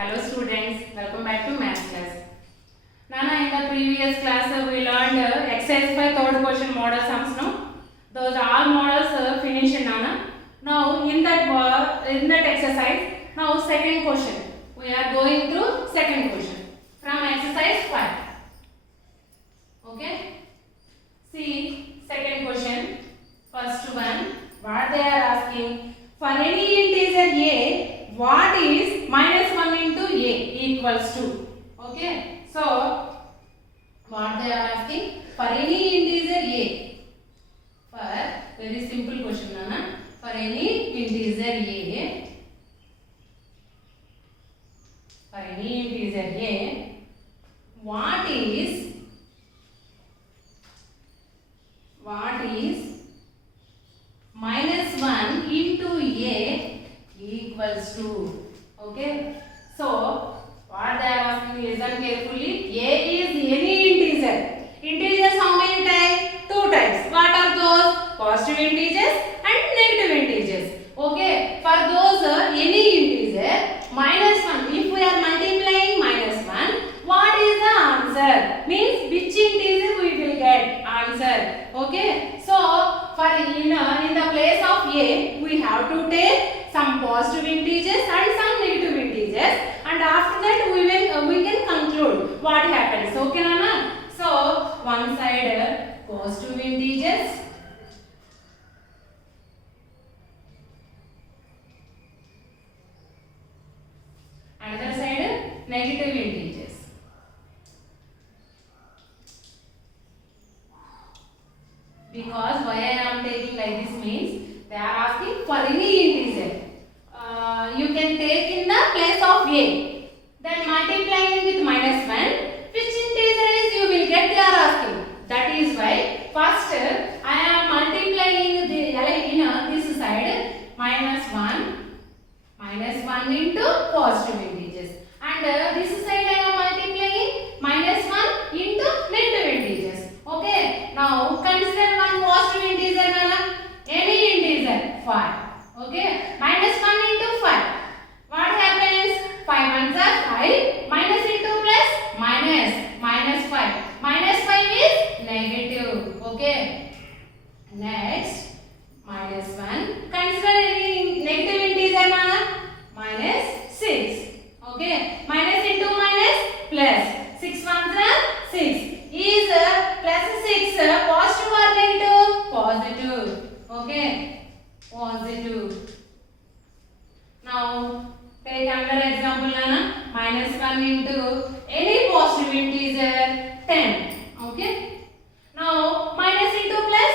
Hello students, welcome back to math class. Nana, in the previous class we learned exercise by third question model sums. No, those all models finished. Nana. Now in that exercise, now second question. We are going through second question from exercise 5. Okay. See second question. First one, what they are asking, for any integer a, what is minus 1 into a equals to. Okay. So what they are asking, for any integer a, for very simple question, Nana. For any integer a, what is minus 1 into a equals to. Okay. So what they are asking, listen carefully. A is any integer. Integers how many types? Two types. What are those? Positive integers and negative integers. Okay. For those any integer minus 1. If we are multiplying minus 1, what is the answer? Means which integer we will get answer. Okay. So for in the place of a, we have to take some positive integers and some negative integers, and after that we can conclude what happens. Okay, Nana? So one side positive integers, another side negative integers. Because why I am taking like this means they are asking for any integer. You can take in the place of a, then multiplying with minus 1. Which integer is you will get, they are asking. That is why first I am multiplying this side minus 1 into positive integers, and this side I am multiplying minus 1 into negative integers. Okay. Now consider one positive integer, Nana. Any integer 5. Okay. Minus 1 into 5. What happens? 5 ones are 5. Minus into plus minus 5. Minus 5 is negative. Okay. Next minus 1. Consider any negative integer, Nana. Minus 6. Okay. Minus into minus plus. 6 ones are 6. Is plus 6 positive or negative? Positive. Okay. Positive. Now take another example, Nana. Minus 1 into any positive integer 10. Okay. Now minus into plus.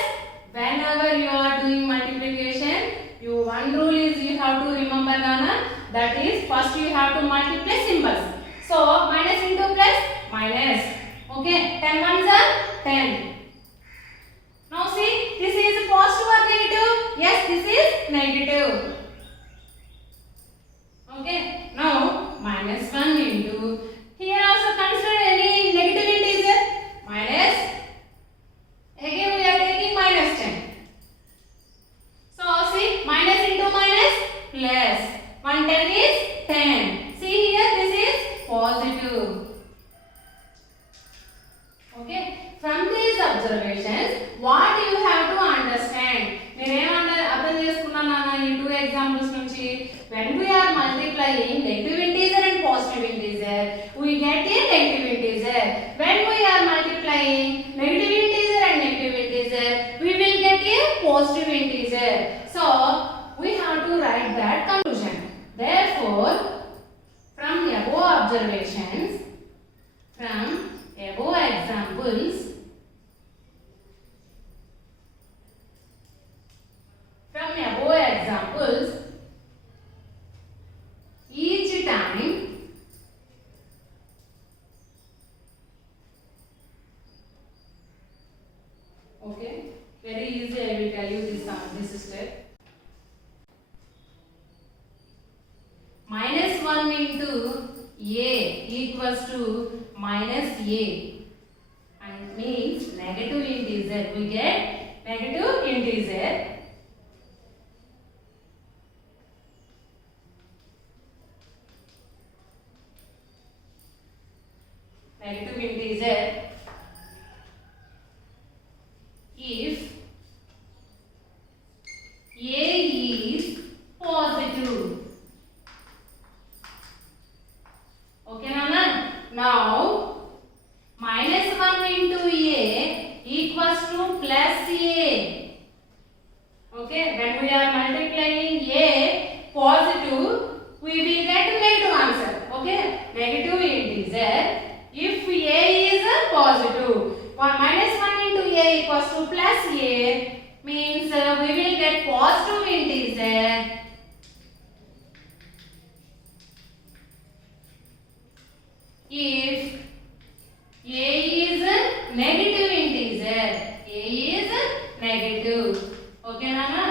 Whenever you are doing multiplication, one rule is you have to remember, Nana. That is, first you have to multiply symbols. So minus into plus minus. Okay, 10 ones are 10. Now see, this is positive or negative? Yes, this is negative. Okay, now minus 1 into, here also consider any negative integer, minus, again we are taking minus 10. So see, minus into minus, plus, 110 is 10. See here, this is positive. Okay, from these observations, what you have to understand? Two examples nunchi, when we are multiplying negative integer and positive integer, we get a negative integer. When we are multiplying negative integer and negative integer, we will get a positive integer. So we have to write that conclusion. Therefore, from above observations, from above examples, each time okay, very easy, I will tell you this step. Minus 1 into a equals to minus a, and means negative integer. We get negative integer. negative integer if a is positive. Okay, Nana? Now minus 1 into a equals to plus a. Okay, when we are multiplying a positive, we will get negative answer. Okay, negative integer if a is a positive. Minus 1 into a equals to plus a means we will get positive integer if a is a negative integer. A is negative. Okay, Nana?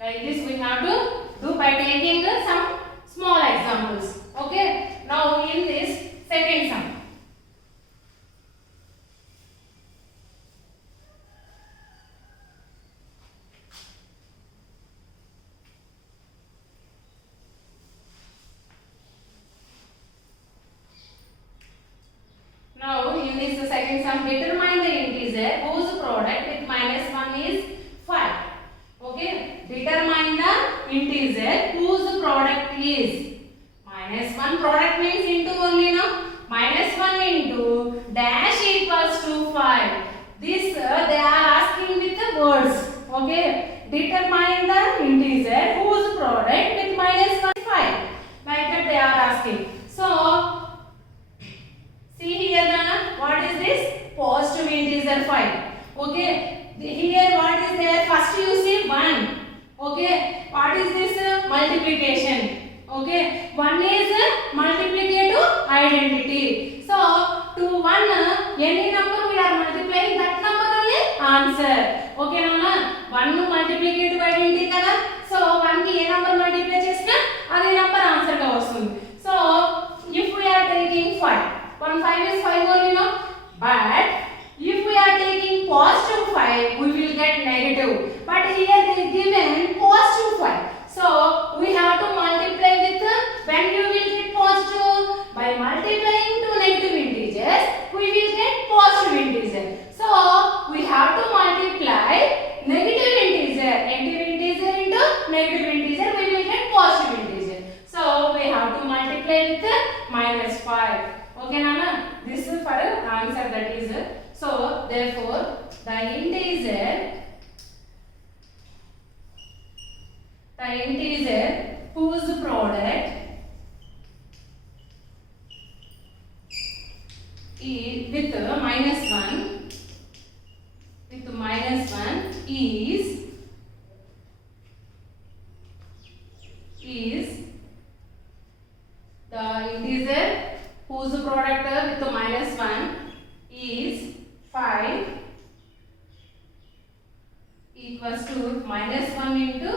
Like this we have to do by taking some small examples. Okay. Now in this second sum. Now in this second sum, determine the integer whose product with minus 1 is 5. Okay, determine the integer whose product is minus 1. Product means into only, now minus 1 into dash equals to 5. This they are asking with the words. Okay, determine the integer whose product with minus 1 is 5. Like that they are asking. So see here, Nana, what is this? Positive integer 5. Okay, here what is there? First you see 1. Okay, what is this? Multiplication. Okay, 1 is multiplicative identity. So, to 1, any number we are multiplying, that number only answer. Okay, Nana, 1 multiplicative identity kada. So, 1 ki A number multiply chesina, adi number answer ga vastundi. So, if we are taking 5. 5 is 5 only, no? But if we are taking positive 5, we will get negative. But here they given positive 5. So we have to multiply with when you will get positive. By multiplying to negative integers, we will get positive integer. So we have to multiply negative integer into negative integer, we will get positive integer. So we have to multiply with minus 5. Okay, Nana? This is for answer, that is. So, therefore, the integer whose product is with minus 1 is the integer whose product with minus 1 is 5 equals to minus 1 into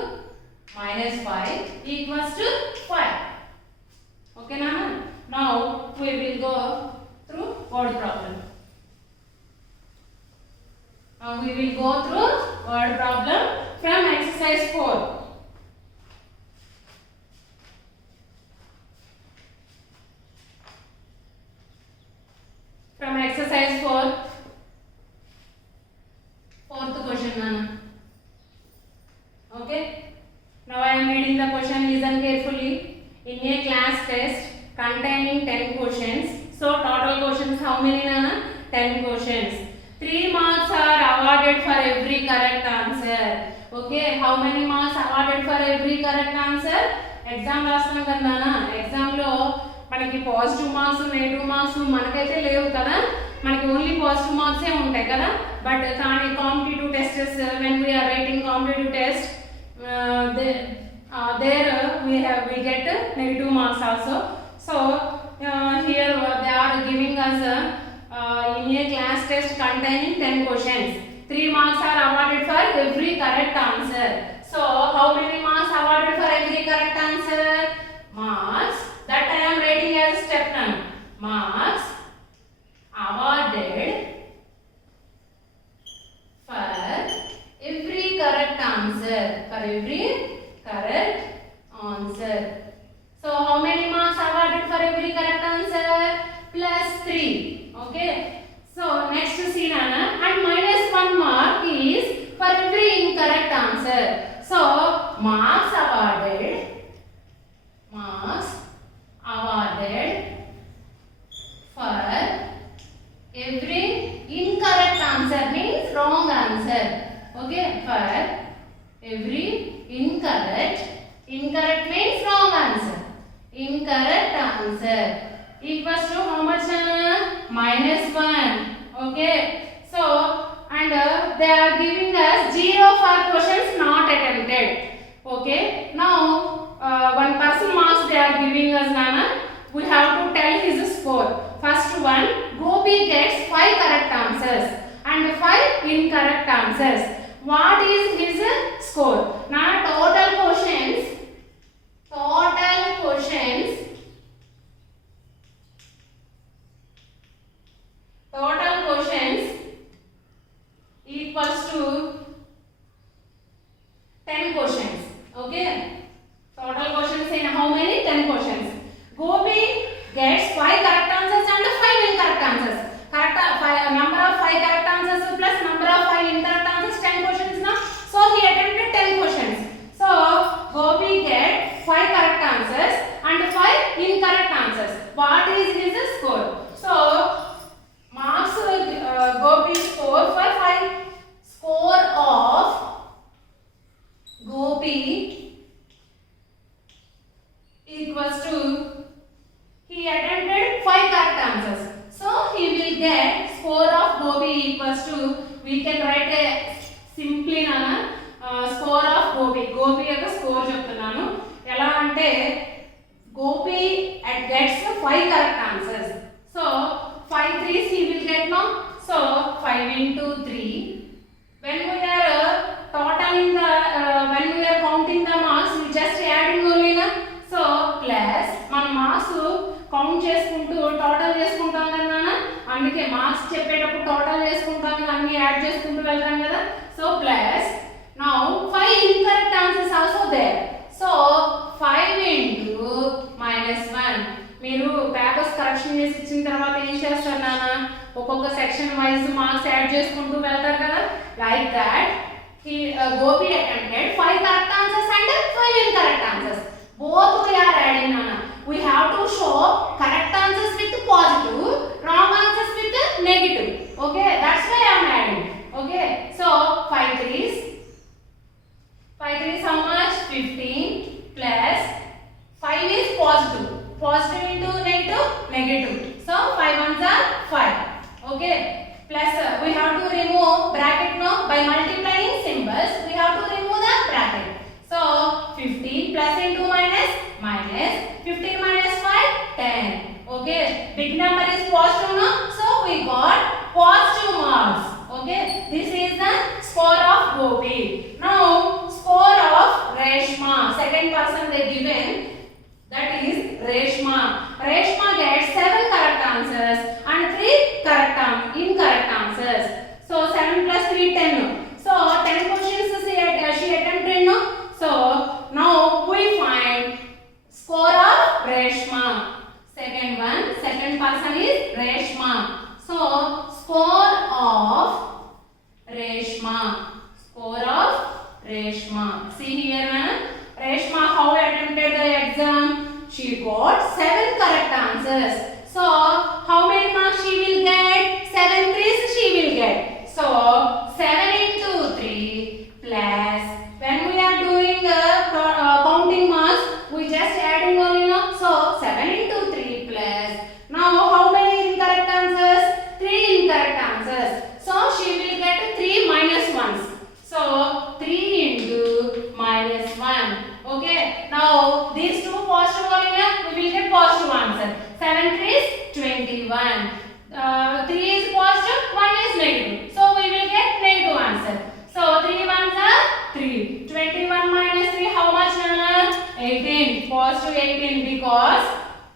minus 5 equals to 5. Okay, Nana? Now we will go through word problem. Now we will go through word problem from exercise 4. From exercise 4, fourth question, Nana. Okay. Now I am reading the question. Listen carefully. In a class test containing 10 questions. So total questions how many, Nana? 10 questions. 3 marks are awarded for every correct answer. Okay. How many marks awarded for every correct answer? Exam రాస్తాం కదా నాన్న. Exam లో మనకి positive marks negative marks మనకైతే లేవు కదా, మనకి only positive మార్క్సే ఉంటాయి కదా. బట్ కానీ competitive tests when we are writing competitive test there we get negative marks also. So here they are giving us in a class test containing 10 questions. 3 marks are awarded for every correct answer. So how many marks awarded for every correct answer? Marks that I am writing as step 1. Marks awarded for every correct answer. For every correct answer. So how many marks awarded for every correct answer? plus 3. Okay. So next see Nana, and minus 1 mark is for every incorrect answer. So marks awarded for every incorrect answer means wrong answer. Okay, for every incorrect means wrong answer. Incorrect answer equals to how much? Minus 1. Okay, so and they are giving us 0 for questions not attempted. Okay, now 1 person marks they are giving us, Nana. We have to tell his score. First one, Gopi gets 5 correct answers and 5 incorrect answers. What is his score? Now total questions equals to 10 questions. Okay, total questions in how many? 10 questions. Gopi gets 5 correct answers and 5 incorrect answers. Number of 5 correct answers plus number of 5 incorrect answers, 10 questions now. So he attempted 10 questions. So Gopi gets 5 correct answers and 5 incorrect answers. What is his score? So marks Gopi's score for 5. Score of Gopi equals to, he attempted 5 correct answers. So he will get score of Gopi equals to, we can write a simply Nana, score of Gopi. Gopi యొక్క score చెప్తున్నాను. ఎలా అంటే Gopi gets 5 correct answers. So 5 3s he will get now. So 5 into 3. When we are totaling the when we are counting the marks, we just adding only na. So plus మన marks count చేసుకుంటూ total చేసుకుంటాం కదా, అందుకే marks చెప్పేటప్పుడు total చేసుకుంటాం కదా, అన్ని add చేసుకుంటూ వెళ్తాం కదా. So plus now 5 incorrect answers also there. So 5 into -1. మీరు పేపర్స్ కరెక్షన్ చేసి ఇచ్చిన తర్వాత ఏం చేస్తారు నాన్న, ఒక్కొక్క సెక్షన్ వైజ్ మార్క్స్ యాడ్ చేసుకుంటూ వెళ్తారు కదా. Like that Gopi attempted 5 correct answers and 5 incorrect answers. Both we are adding, Nana. We have to show correct answers with positive, wrong answers with negative. Okay, that's why I am adding. Okay, so 5 3s how much? 15 plus 5 is positive. Positive into negative. So 5 ones are 5. Okay, plus we have to remove bracket now by multiplying symbols. We have to remove the bracket. So 15 plus into minus 15 minus 5 10. Okay, big number is positive now, so we got positive marks. Okay, this is the score of Gopi. Now score of Reshma, second person they given, that is Reshma. Reshma gets 7 correct answers and 3 incorrect answers. So 7 plus 3 10. So 10 questions she attempted now. So now we find score of Reshma. Second person is Reshma. So score of Reshma. See here, man. Reshma how attempted the exam? She got 7 correct answers. So how many marks she will get? 7 3s she will get. So 7 into 3 plus, when we are doing counting marks, we just adding only now. So 7 into 3 plus, now how many incorrect answers? 3 incorrect answers. So she will get 3 minus 1s. So 3 into -1. Okay, now these two positive only na, we will get positive answer. 7 3 is 21. 3 is positive, 1 is negative. So we will get negative answer. So 3 ones are 3. 21 minus 3 how much, Nana? 18. Positive 18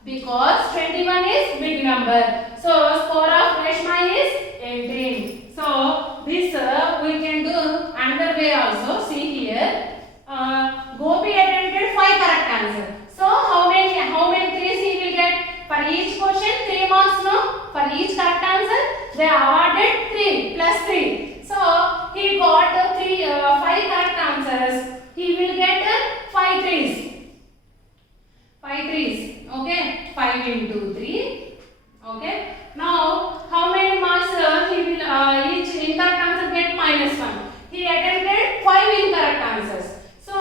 because 21 is big number. So score of Reshma is 18. So this we can do another way also. See here, Gopi attempted 5 correct answers. So how many 3s he will get? For each question 3 marks marks, no? For each correct answer, they awarded 3 plus 3. So he got 5 correct answers. He will get 5 threes. 5 threes. Okay, 5 into 3. Okay. Now, how many marks he will each incorrect answer get -1. He attempted 5 incorrect answers. So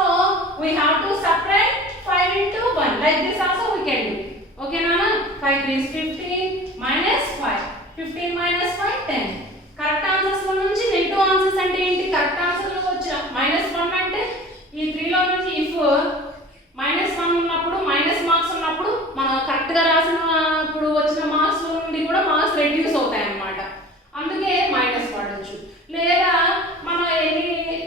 we have to subtract 5 into 1. Like this also we can do. Okay, Nana? 5 is 15 minus 5. 15 minus 5, 10. Correct answers లో నుంచి negative answers అంటే ఏంటి? Correct answer లో వచ్చిన -1 అంటే ఈ 3 లో నుంచి ఇఫ్ -1 ఉన్నప్పుడు మైనస్ మార్క్స్ ఉన్నప్పుడు మనం కరెక్ట్ గా రాసినప్పుడు వచ్చిన మార్క్స్ నుండి కూడా మార్క్స్ రెడ్యూస్ అవుతాయి అన్నమాట. అందుకే మైనస్ వాడొచ్చు. లేదా మనం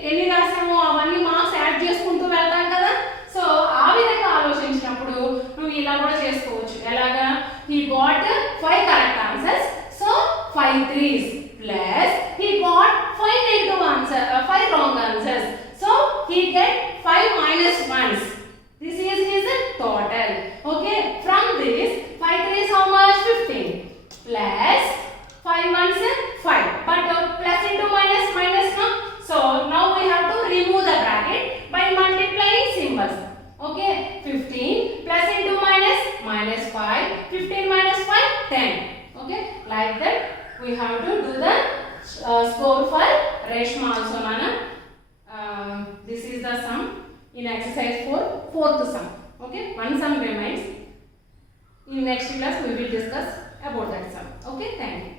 ఎన్ని రాసామో అవన్నీ మార్క్స్ యాడ్ చేసుకుంటూ వెళ్తాం కదా. సో ఆ విధంగా ఆలోచించినప్పుడు నువ్వు ఇలా కూడా చేసుకోవచ్చు. ఎలాగా? he got 5 correct answers, so 5 threes plus he got 5 negative answers, 5 wrong answers, so he get 5 minus 1s. This is his total. Okay, from this 5 threes how much? 15 plus 5 ones 5, but plus into minus minus, no? So now we have to remove the bracket by multiplying symbols. Okay, 15 plus into minus minus 5, 15 minus 5, 10. Okay, like that we have to do the score for Reshma also, Nana. This is the sum in exercise 4, fourth sum. Okay, one sum remains. In next class we will discuss about that sum. Okay, thank you.